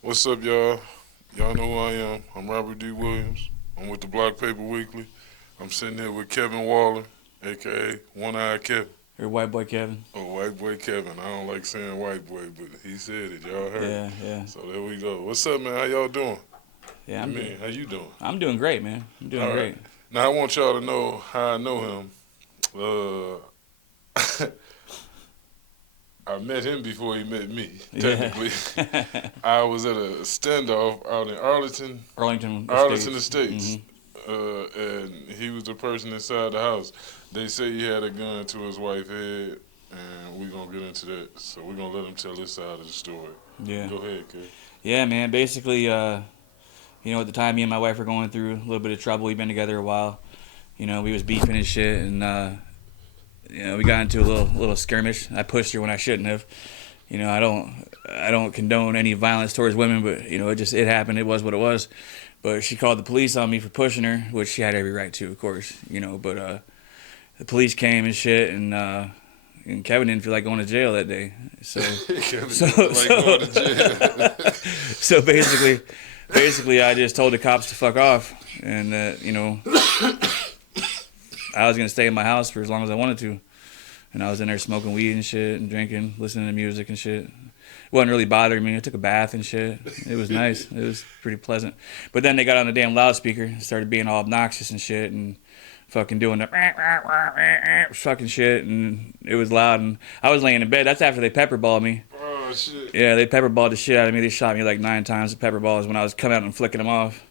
What's up, y'all? Y'all know who I am. I'm Robert D. Williams. I'm with the Block Paper Weekly. I'm sitting here with Kevin Waller, aka One Eye Kevin. Or white boy Kevin. Oh, white boy Kevin. I don't like saying white boy, but he said it. Y'all heard it. Yeah. So there we go. What's up, man? How y'all doing? Yeah, How you doing? I'm doing great, man. I'm doing All right. great. Now I want y'all to know how I know him. I met him before he met me. Technically, Yeah. I was at a standoff out in Arlington Estates. Mm-hmm. And he was the person inside the house. They say he had a gun to his wife's head, and we're gonna get into that. So we're gonna let him tell his side of the story. Yeah. Go ahead, kid. Yeah, man. Basically, at the time me and my wife were going through a little bit of trouble. We've been together a while. We was beefing and shit, and we got into a little skirmish. I pushed her when I shouldn't have. I don't condone any violence towards women, but it happened. It was what it was. But she called the police on me for pushing her, which she had every right to, of course. But the police came and shit, and Kevin didn't feel like going to jail that day. So Going to jail. so basically, I just told the cops to fuck off, and I was gonna stay in my house for as long as I wanted to, and I was in there smoking weed and shit, and drinking, listening to music and shit. It wasn't really bothering me. I took a bath and shit. It was nice. It was pretty pleasant. But then they got on the damn loudspeaker and started being all obnoxious and shit and fucking doing the fucking shit, and it was loud, and I was laying in bed. That's after they pepperballed me. Oh, shit. Yeah, they pepperballed the shit out of me. They shot me like 9 times with pepperballs when I was coming out and flicking them off.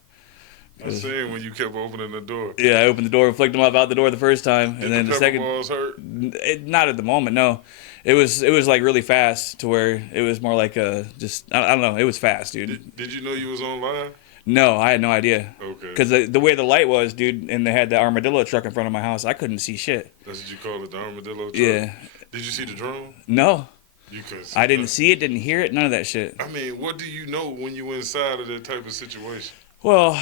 I'm saying when you kept opening the door. Yeah, I opened the door and flicked them off out the door the first time, Did and then the second. Balls hurt? Not at the moment, no. It was like really fast to where it was more like I don't know. It was fast, dude. Did you know you was online? No, I had no idea. Okay. Because the way the light was, dude, and they had the armadillo truck in front of my house, I couldn't see shit. That's what you call it, the armadillo truck? Yeah. Did you see the drone? No. You couldn't see I didn't see it, didn't hear it, none of that shit. I mean, what do you know when you inside of that type of situation? Well,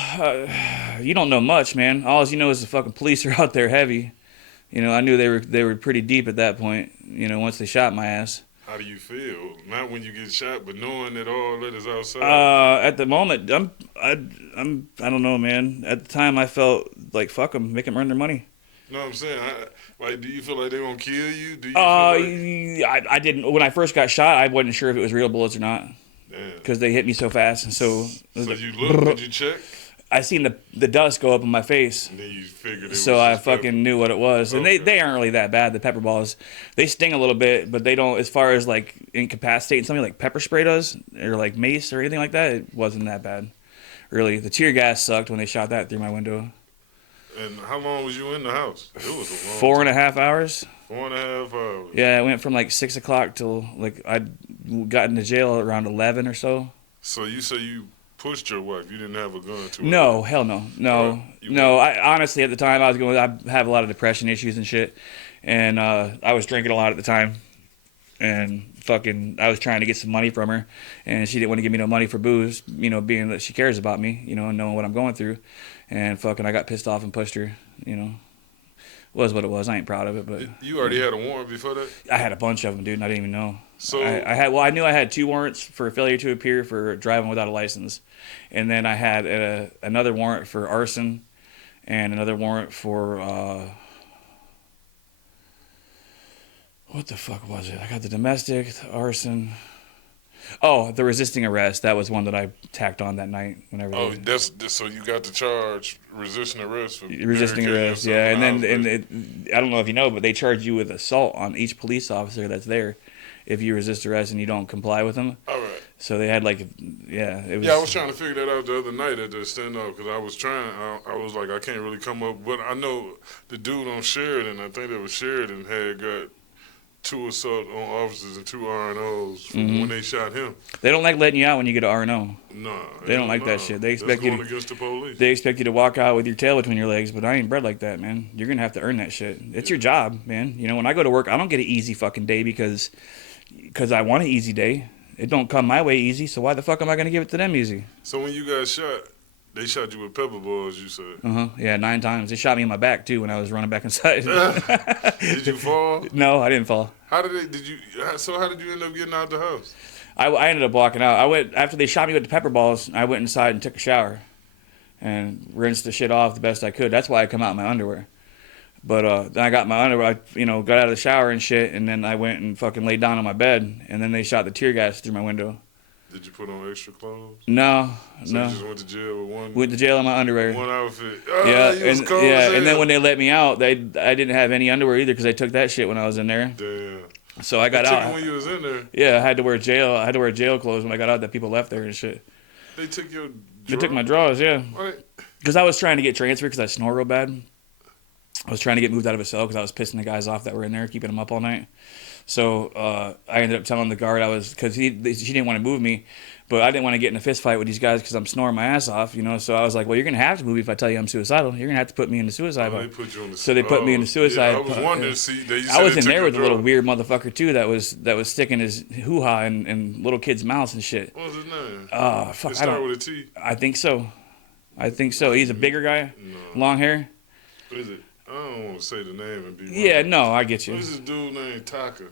you don't know much, man. All you know is the fucking police are out there heavy. I knew they were pretty deep at that point. Once they shot my ass. How do you feel? Not when you get shot, but knowing that all that is outside. At the moment, I don't know, man. At the time, I felt like fuck them, make them earn their money. No, I'm saying, do you feel like they're gonna kill you? Do you I didn't. When I first got shot, I wasn't sure if it was real bullets or not. Because they hit me so fast, and so. So you looked? Did you check? I seen the dust go up in my face. And then you figured it was. So I fucking knew what it was, and Okay. they aren't really that bad. The pepper balls, they sting a little bit, but they don't. As far as like incapacitating something like pepper spray does, or like mace or anything like that, it wasn't that bad. Really, the tear gas sucked when they shot that through my window. And how long was you in the house? It was a long 4.5 hours. 4.5 hours. Yeah, it went from like 6 o'clock till like I got into jail around 11 or so. So you say you pushed your wife? You didn't have a gun to her? No, hell no, no, no. I honestly at the time I have a lot of depression issues and shit, and I was drinking a lot at the time, and fucking I was trying to get some money from her, and she didn't want to give me no money for booze. Being that she cares about me, and knowing what I'm going through, and fucking I got pissed off and pushed her. Was what it was. I ain't proud of it, but You already had a warrant before that? I had a bunch of them, dude, and I didn't even know. So I knew I had 2 warrants for failure to appear for driving without a license, and then I had another warrant for arson, and another warrant for what the fuck was it? I got the domestic, the arson. Oh, the resisting arrest. That was one that I tacked on that night. Whenever. So you got the charge resisting arrest for resisting arrest, yeah, and then I don't know if you know, but they charge you with assault on each police officer that's there if you resist arrest and you don't comply with them. All right. So they had it was. Yeah, I was trying to figure that out the other night at the standoff because I was trying. I was like, I can't really come up, but I know the dude on Sheridan. I think it was Sheridan had got 2 assault on officers and 2 R&Os from when they shot him. They don't like letting you out when you get an R&O. No, they don't like that shit. They expect That's going against the police. They expect you to walk out with your tail between your legs, but I ain't bred like that, man. You're gonna have to earn that shit. It's your job, man. When I go to work, I don't get an easy fucking day because I want an easy day. It don't come my way easy, so why the fuck am I gonna give it to them easy? So when you got shot, they shot you with pepper balls, you said? Yeah, 9 times. They shot me in my back too when I was running back inside. Did you fall? No, I didn't fall. How did you end up getting out the house? I ended up walking out. I went after they shot me with the pepper balls. I went inside and took a shower, and rinsed the shit off the best I could. That's why I come out in my underwear. But then I got my underwear. I got out of the shower and shit, and then I went and fucking laid down on my bed, and then they shot the tear gas through my window. Did you put on extra clothes? No. So you just went to jail with one. Went to jail in my underwear. One outfit. Yeah, you was and cold as hell. and then when they let me out, I didn't have any underwear either because they took that shit when I was in there. Damn. So I got they took out. it when you was in there. Yeah, I had to wear jail clothes when I got out. That people left there and shit. They took your. They took my drawers. Yeah. What? Because I was trying to get transferred because I snore real bad. I was trying to get moved out of a cell because I was pissing the guys off that were in there, keeping them up all night. So I ended up telling the guard because she didn't want to move me, but I didn't want to get in a fist fight with these guys because I'm snoring my ass off, So I was like, well, you're gonna have to move me if I tell you I'm suicidal. You're gonna have to put me in the suicide. They put you on the. So they put me in the suicide. Yeah, I was wondering. See, I was in there with a little weird motherfucker too that was sticking his hoo-ha in little kids' mouths and shit. What was his name? Fuck. It started with a T. I think so. He's a bigger guy, long hair. Is it? I don't want to say the name and be wrong. Yeah, no, I get you. There's this dude named Taka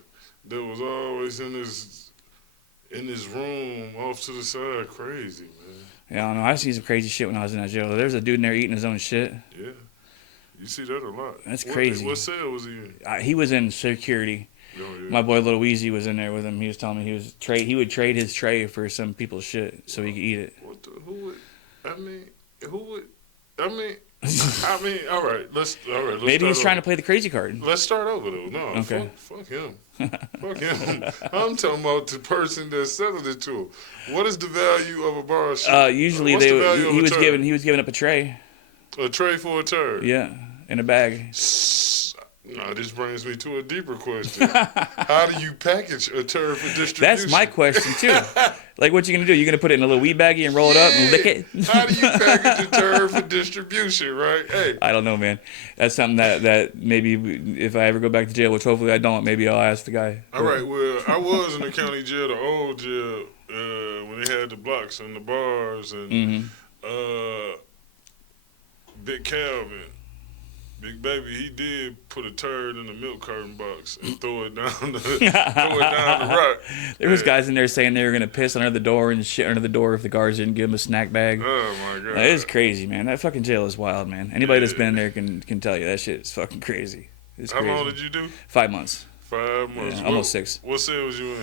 that was always in this room off to the side, crazy, man. Yeah, I don't know. I seen some crazy shit when I was in that jail. There's a dude in there eating his own shit. Yeah, you see that a lot. That's crazy. What cell was he in? He was in security. Oh, yeah. My boy Little Weezy was in there with him. He was telling me he would trade his tray for some people's shit so he could eat it. All right. Let's Maybe he's trying to play the crazy card. Let's start over though. No, okay. Fuck him. Fuck him. I'm talking about the person that settled it to him. What is the value of a bar shit? Usually he was giving up a tray. A tray for a turd. Yeah, in a bag. No, this brings me to a deeper question. How do you package a turd for distribution? That's my question too. Like, what you gonna do? You gonna put it in a little weed baggie and roll it up and lick it? How do you package a turd for distribution? Right? Hey, I don't know, man. That's something that maybe if I ever go back to jail, which hopefully I don't, maybe I'll ask the guy. All right. Well, I was in the county jail, the old jail, when they had the blocks and the bars and Big Calvin. Big Baby, he did put a turd in the milk carton box and throw it down the rock. There was guys in there saying they were gonna piss under the door and shit under the door if the guards didn't give them a snack bag. Oh my god, it's crazy, man. That fucking jail is wild, man. Anybody that's been in there can tell you that shit is fucking crazy. It's crazy. How long did you do? 5 months. 5 months. Yeah, almost 6. What cell was you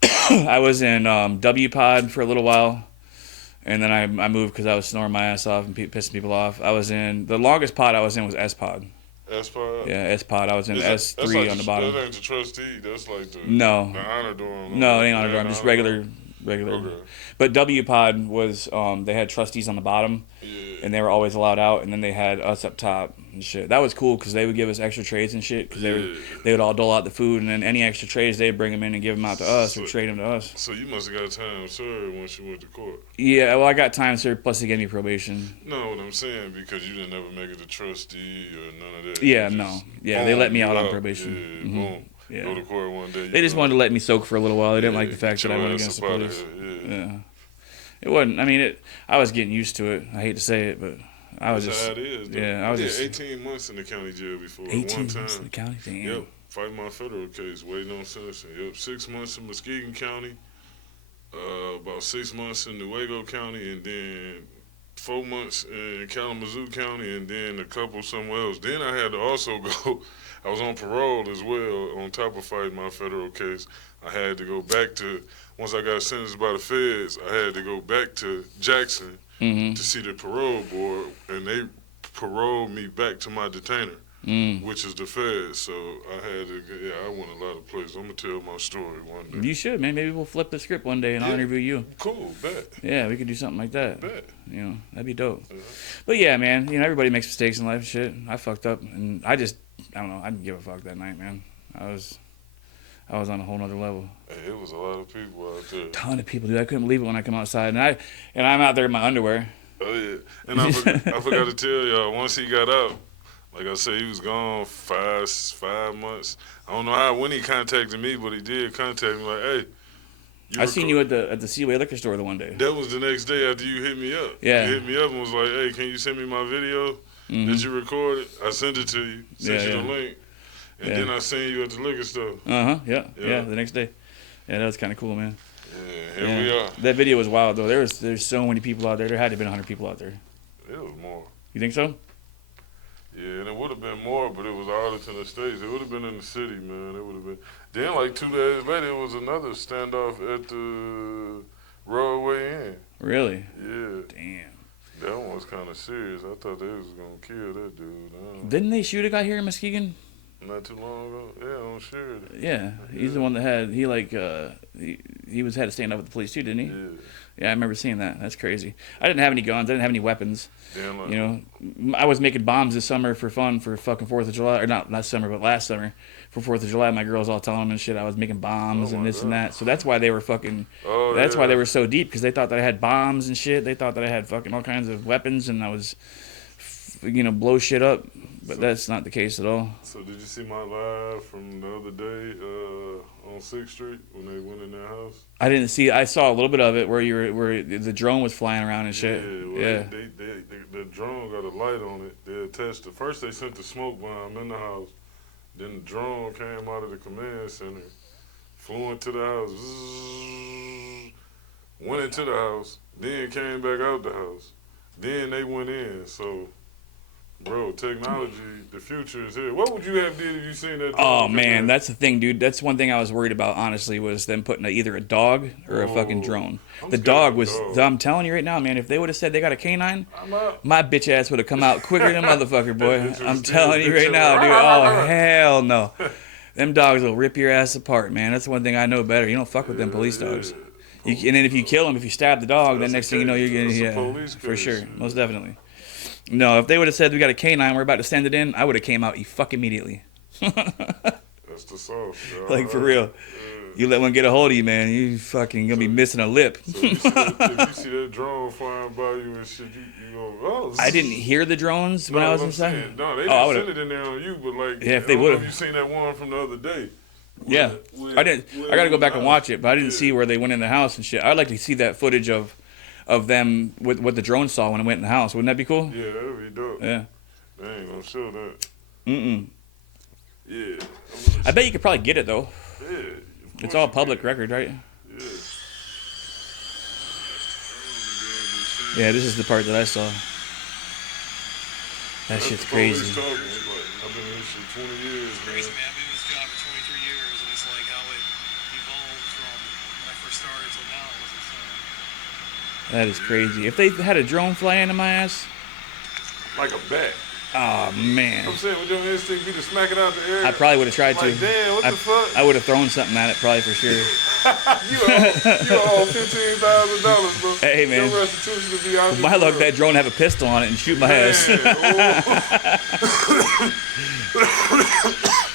in? I was in W pod for a little while. And then I moved because I was snoring my ass off and pissing people off. I was in the longest pod I was in was S pod. S pod. Yeah, S pod. I was in S3 like on the bottom. That ain't the trustee. That's like the the honor dorm. No, it ain't honor dorm. Just regular. Okay. But W pod was they had trustees on the bottom, and they were always allowed out. And then they had us up top and shit. That was cool because they would give us extra trays and shit because they would all dole out the food, and then any extra trays they'd bring them in and give them out to us or trade them to us. So you must have got time served once you went to court. Yeah, well, I got time served plus they gave me probation. No, what I'm saying because you didn't ever make it a trustee or none of that. Yeah, no. Yeah, they let me out on probation. Yeah, boom. Yeah. Go to court one day. They just wanted to let me soak for a little while. They didn't like the fact that I went against the police. Yeah. It wasn't. I mean, I was getting used to it. I hate to say it, but I was That's how it is. Though. Yeah, I was just 18 months in the county jail before. 18 months in the county. Damn. Yep. Fighting my federal case, waiting on sentencing. Yep. 6 months in Muskegon County. About 6 months in Nuevo County, and then 4 months in Kalamazoo County, and then a couple somewhere else. Then I had to also go. I was on parole as well, on top of fighting my federal case. I had to go back to, once I got sentenced by the feds, I had to go back to Jackson to see the parole board, and they paroled me back to my detainer, which is the feds. So I had to, I went a lot of places. I'm going to tell my story one day. You should, man. Maybe we'll flip the script one day and I'll interview you. Cool, bet. Yeah, we could do something like that. Bet. That'd be dope. But yeah, man, everybody makes mistakes in life and shit. I fucked up, and I don't know. I didn't give a fuck that night, man. I was on a whole nother level. Hey, it was a lot of people out there. Ton of people, dude. I couldn't believe it when I come outside, and I'm out there in my underwear. Oh yeah, and I forgot to tell y'all. Once he got out, like I said, he was gone 5 months. I don't know when he contacted me, but he did contact me. Like, hey, I seen you at the Seaway liquor store the one day. That was the next day after you hit me up. Yeah, you hit me up and was like, hey, can you send me my video that you recorded? I sent it to you. Sent you the link. And then I seen you at the liquor store. Yeah, the next day. Yeah, that was kind of cool, man. Yeah, Yeah, here we are. That video was wild though. There's so many people out there. There had to have been 100 people out there. It was more. You think so? Yeah, and it would have been more, but it was Arlington Estates. It would have been in the city, man. It would have been. Then, like 2 days later, it was another standoff at the Roadway Inn. Really? Yeah. Damn. That one was kind of serious. I thought they was gonna kill that dude. Didn't they shoot a guy here in Muskegon? Not too long ago. Yeah, on Sheridan. Yeah, he's the one that had he had to stand up with the police too, didn't he? Yeah. Yeah, I remember seeing that. That's crazy. I didn't have any guns. I didn't have any weapons. Damn, like, You know, I was making bombs this summer for fun for fucking 4th of July, or not summer, but last summer for 4th of July. My girls all telling them and shit. I was making bombs and this and that. So that's why they were fucking. Oh, that's yeah. why they were so deep, because they thought that I had bombs and shit. They thought that I had fucking all kinds of weapons and I was, blow shit up. But that's not the case at all. So did you see my live from the other day on 6th Street when they went in their house? I didn't see. I saw a little bit of it where the drone was flying around and shit. Yeah, the drone got a light on it. They attached it. First they sent the smoke bomb in the house. Then the drone came out of the command center, flew into the house, went into the house, then came back out the house. Then they went in. So, bro, technology, the future is here. What would you have did if you seen that? Oh man, that's the thing, dude. That's one thing I was worried about. Honestly, was them putting either a dog or a fucking drone. The dog was. I'm telling you right now, man. If they would have said they got a canine, my bitch ass would have come out quicker than motherfucker, boy. I'm telling you right now, dude. Oh hell no. Them dogs will rip your ass apart, man. That's one thing I know better. You don't fuck with them police dogs. And then if you kill them, if you stab the dog, then next thing you know, you're getting for sure, most definitely. No, if they would have said we got a canine, we're about to send it in, I would have came out fuck immediately. That's the sauce. Like for real. Yeah. You let one get a hold of you, man, you fucking gonna be missing a lip. So if you see that drone flying by you and shit, you go, oh. I didn't hear the drones when I was inside. No, they didn't send it in there on you, but like, yeah, if they would have. You seen that one from the other day? Yeah, I didn't. I got to go back and watch it, but I didn't see where they went in the house and shit. I'd like to see that footage of them with what the drone saw when it went in the house. Wouldn't that be cool? Yeah, that'd be dope. Yeah. They ain't gonna show that. Yeah. I bet you could probably get it though. Yeah. It's all public record, right? Yeah. Yeah, this is the part that I saw. That shit's crazy. I've been in this shit 20 years, man. Crazy, man. I've been in this job for 23 years, and it's like how it evolved from when I first started till now. It was insane. That is crazy. If they had a drone fly into my ass, like a bat. Oh man. I'm saying, would your instinct be to smack it out the air? I probably would have tried to. Like, damn, what the fuck? I would have thrown something at it, probably for sure. you owe $15,000, bro. Hey man. Your restitution to be out. With my luck, that drone have a pistol on it and shoot my ass.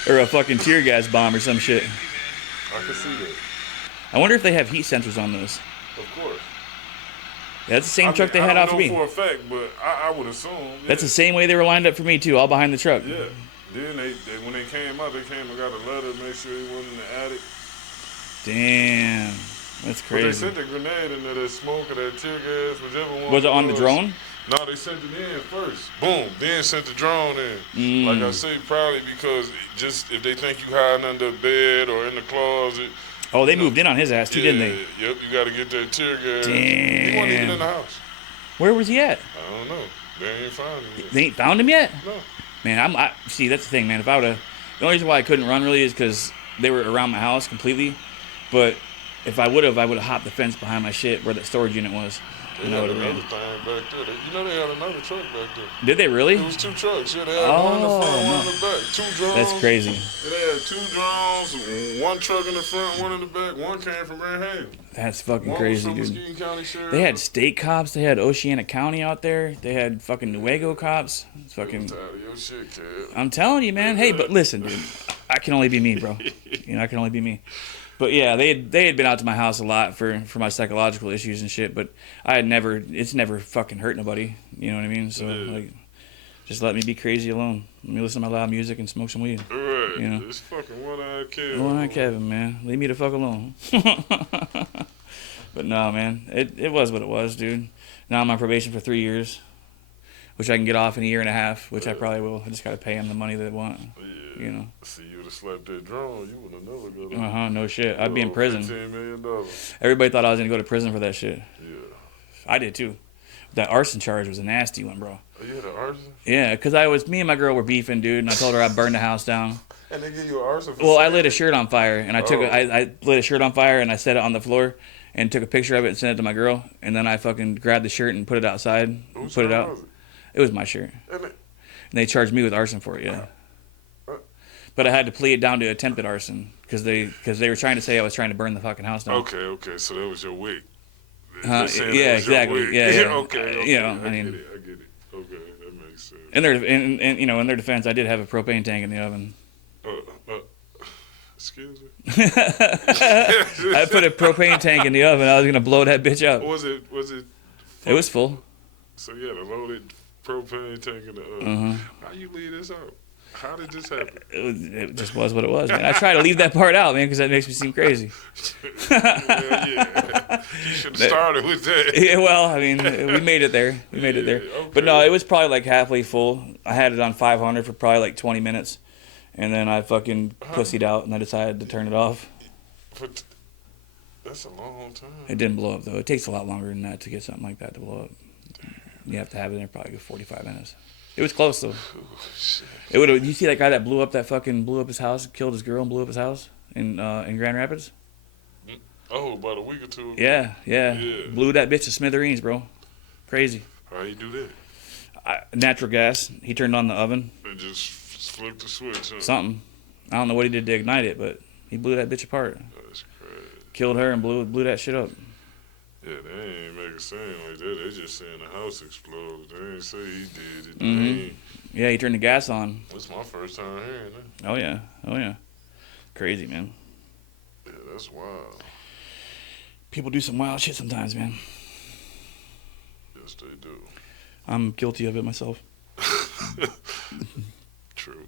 Or a fucking tear gas bomb or some shit. I can see that. I wonder if they have heat sensors on those. Of course. That's the same truck they had off of me. I don't know for a fact, but I would assume. Yeah. That's the same way they were lined up for me too, all behind the truck. Yeah. Then they when they came out, they came and got a letter to make sure he wasn't in the attic. Damn. That's crazy. But they sent a grenade in there, that smoke or that tear gas, whichever one. Was it on the drone? No, they sent it in first. Boom. Then sent the drone in. Like I say, probably because just if they think you hiding under a bed or in the closet. Oh, they moved in on his ass too, didn't they? Yep, you got to get that tear gas. Damn. He wasn't even in the house. Where was he at? I don't know. They ain't found him yet. They ain't found him yet? No. Man, see, that's the thing, man. If I would have, the only reason why I couldn't run really is because they were around my house completely. But if I would have hopped the fence behind my shit where the storage unit was. They had another thing back there. You know they had another truck back there. Did they really? It was 2 trucks. Yeah, they had one in the front, one in the back. 2 drones. That's crazy. Yeah, they had 2 drones, 1 truck in the front, 1 in the back. 1 came from Redhaven. That's fucking crazy, dude. County Sheriff. They had state cops. They had Oceana County out there. They had fucking Nuevo cops. It's fucking. Your shit, kid. I'm telling you, man. Hey, but listen, dude. I can only be me, bro. I can only be me. But yeah, they had been out to my house a lot for my psychological issues and shit. But it's never fucking hurt nobody. You know what I mean? So like, just let me be crazy alone. Let me listen to my loud music and smoke some weed. Right. You know? It's fucking one-eyed Kevin. One-eyed Kevin, man. Leave me the fuck alone. But no, man. It was what it was, dude. Now I'm on probation for 3 years. which I can get off in a year and a half, which I probably will. I just got to pay them the money they want. Yeah. You know. See, you would have slapped that drone, you would have never got No shit. I'd be in prison. $15 million. Everybody thought I was gonna go to prison for that shit. Yeah. I did too. That arson charge was a nasty one, bro. Oh, you had an arson? Yeah, because me and my girl were beefing, dude, and I told her I'd burn the house down. And they give you an arson for Well, I saying lit a it? shirt on fire, and I lit a shirt on fire, and I set it on the floor, and took a picture of it and sent it to my girl, and then I fucking grabbed the shirt and put it outside, Whose put it shirt out. was it? It was my shirt, And and they charged me with arson for it, yeah. But I had to plead it down to attempted arson because they were trying to say I was trying to burn the fucking house down. Okay, so that was your wig. Yeah, They're saying that was your exactly. wig. Yeah, yeah. Okay. You know, I I mean- get it. Okay, that makes sense. In their defense, I did have a propane tank in the oven. Excuse me. I put a propane tank in the oven. I was gonna blow that bitch up. Was it? It was full. So you had a loaded propane tank in the oven. How you leave this out? How did this happen? It just was what it was, man. I try to leave that part out, man, because that makes me seem crazy. Yeah. You should have started with that. Yeah, well, I mean, we made it there. Okay. But no, it was probably like halfway full. I had it on 500 for probably like 20 minutes, and then I fucking pussied out, and I decided to turn it off. But that's a long time. It didn't blow up though. It takes a lot longer than that to get something like that to blow up. You have to have it in there probably 45 minutes. It was close though. Oh, shit. It would. You see that guy that blew up his house, killed his girl, and blew up his house in Grand Rapids? Oh, about a week or two ago. Yeah. Yeah. Blew that bitch to smithereens, bro. Crazy. How you do that? Natural gas. He turned on the oven. And just flipped the switch. Huh? Something. I don't know what he did to ignite it, but he blew that bitch apart. That's crazy. Killed her and blew that shit up. Yeah, they ain't make it seem like that. They just saying the house exploded. They ain't say he did it. Mhm. They ain't- Yeah, he turned the gas on. That's my first time hearing that. Oh yeah. Crazy, man. Yeah, that's wild. People do some wild shit sometimes, man. Yes, they do. I'm guilty of it myself. True.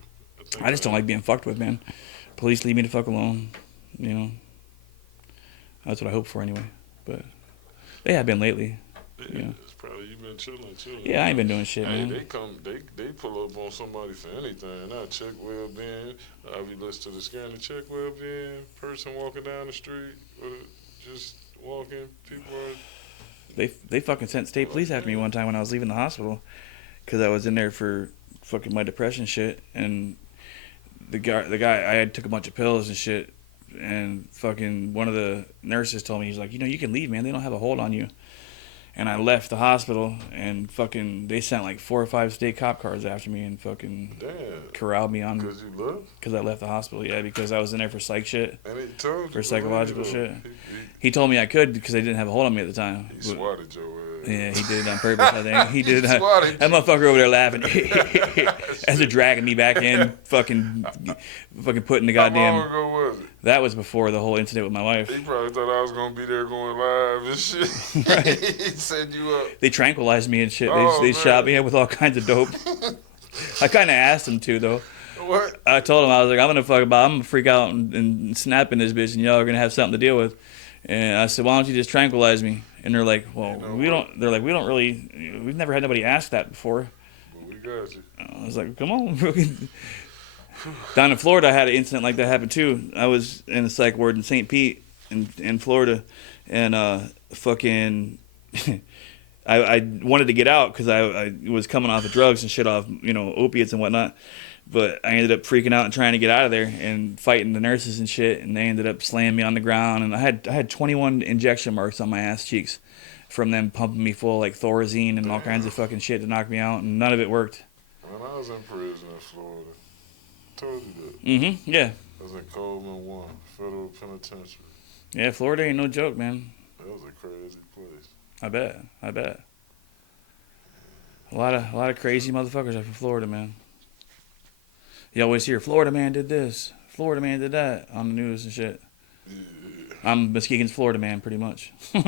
I just don't like being fucked with, man. Police leave me the fuck alone. You know. That's what I hope for anyway. But they have been lately. Yeah, it's probably you been chilling. Yeah, I ain't been doing shit, Hey, man. they pull up on somebody for anything. I check well-being. I be listening to the scanner, check well-being. Person walking down the street, or just walking. People are. They fucking sent state police after me one time when I was leaving the hospital because I was in there for fucking my depression shit, and the guy I had took a bunch of pills and shit, and fucking one of the nurses told me, he's like, you can leave, man, they don't have a hold on you. And I left the hospital, and fucking they sent like 4 or 5 state cop cars after me and fucking Damn. corralled me on Because you left? because I left the hospital. Yeah, because I was in there for psych shit. And he told you. For psychological well, shit. He, He told me I could because they didn't have a hold on me at the time. he swatted your ass. Yeah, he did it on purpose, I think. He did it. That swatted you. motherfucker over there laughing as they're dragging me back in, fucking putting the How long goddamn. ago was it? That was before the whole incident with my wife. He probably thought I was going to be there going live and shit. Right. He set you up. They tranquilized me and shit. Oh, They man. shot me up with all kinds of dope. I kind of asked him to though. What? I told him I was like, I'm gonna freak out and snap in this bitch, and y'all are gonna have something to deal with. And I said, why don't you just tranquilize me? And they're like, well, You know we what? don't. They're like, we don't really. We've never had nobody ask that before. But we got you. I was like, come on. Down in Florida, I had an incident like that happen too. I was in the psych ward in St. Pete in Florida, and fucking, I wanted to get out because I was coming off of drugs and shit, off opiates and whatnot. But I ended up freaking out and trying to get out of there and fighting the nurses and shit. And they ended up slamming me on the ground. And I had 21 injection marks on my ass cheeks from them pumping me full like Thorazine and all kinds of fucking shit to knock me out. And none of it worked. When I was in prison in Florida, told you that. Mm-hmm. Yeah. I was in Coleman 1, Federal Penitentiary. Yeah, Florida ain't no joke, man. That was a crazy place. I bet. A lot of crazy motherfuckers are from Florida, man. You always hear Florida man did this, Florida man did that on the news and shit. Yeah. I'm Muskegon's Florida man, pretty much. Well,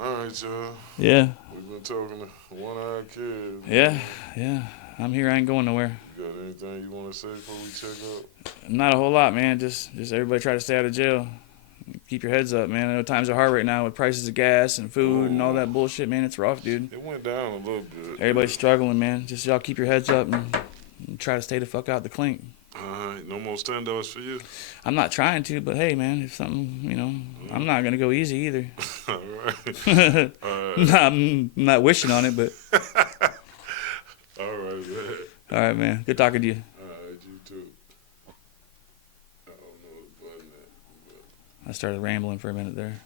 all right, y'all. Yeah. We've been talking to one-eyed kids. Yeah. I'm here. I ain't going nowhere. You got anything you want to say before we check out? Not a whole lot, man. Just everybody try to stay out of jail. Keep your heads up, man. I know times are hard right now with prices of gas and food and all that bullshit, man. It's rough, dude. It went down a little bit. Everybody's struggling, man. Just y'all keep your heads up and try to stay the fuck out the clink. Alright, no more standoffs for you. I'm not trying to, but hey, man, if something, I'm not gonna go easy either. Alright. I'm not wishing on it, but Alright, man. all right, man. Good talking to you. Alright, you too. I don't know the button. I started rambling for a minute there.